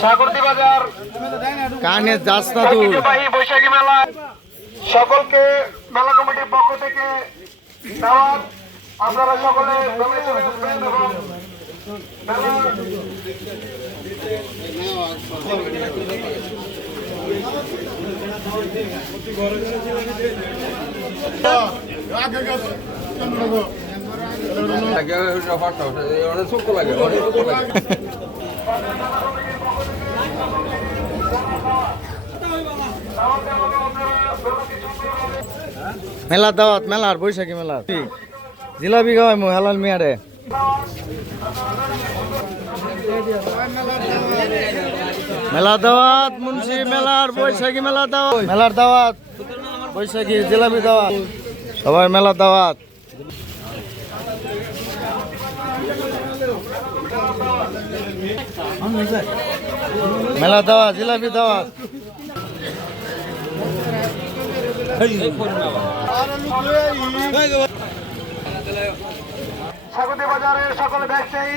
সাগরদি বাজার কানে যাস না তুই বৈশাখী মেলা। সকলকে মেলা কমিটির পক্ষ থেকে দাওয়াত আপনারা সকলে চোখ লাগে। মেলা দাওয়াত, মেলার, বৈশাখী মেলার। জিলাপি খাওয়াই মু, হেলাল মিয়ারে। মেলা দাওয়াত, মুন্সি মেলার, বৈশাখী মেলা দাওয়াত। মেলার দাওয়াত, বৈশাখী জিলাপি দাওয়াত। সবাই মেলা দাওয়াত। মেলা দাওয়াত জিলাপি দাওয়াত স্বাগতি বাজারের সকল ব্যবসায়ী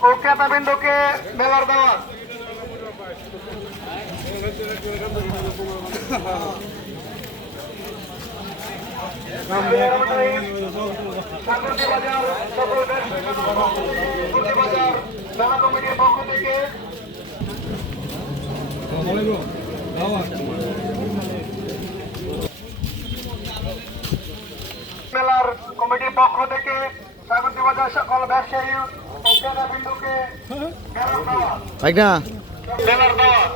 ও ক্রেতাবৃন্দকে মেলার দাওয়াত স্বাগতি বাজার সকল ব্যবসায়ী স্বাগতি বাজার মেলা কমিটির পক্ষ থেকে মেলার কমিটির পক্ষ থেকে স্বাগতি বাজার সকল ব্যবসায়ী ও ক্রেতাবৃন্দকে মেলার দাওয়াত ভাই না মেলার দাওয়াত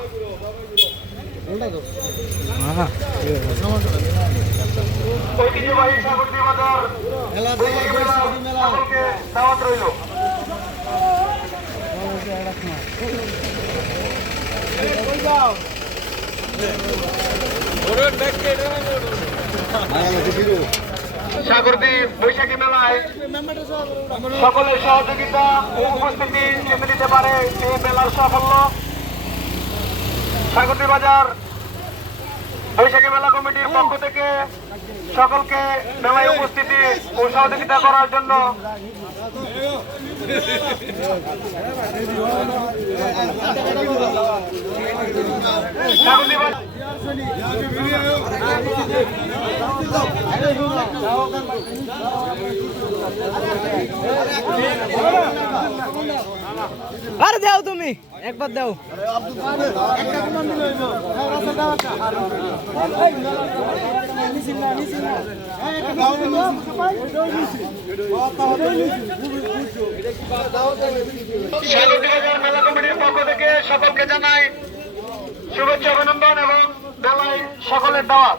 ঐতিহ্যবাহী সাগরদী মেলা দাওয়াত রইল সাগরদী বৈশাখী মেলায় সকলের সহযোগিতা উপস্থিতি কেন্দ্র দিতে পারে এই মেলার সাফল্য। সাগরদী বাজার। বৈশাখী মেলা কমিটির পক্ষ থেকে সকলকে মেলায় উপস্থিতি ও সহযোগিতা করার জন্য সাগরদী বাজার আরে দাও তুমি। একবার দাও। মেলা কমিটির পক্ষ থেকে সকলকে জানাই শুভেচ্ছা অভিনন্দন এবং মেলায় সকলের দাওয়াত।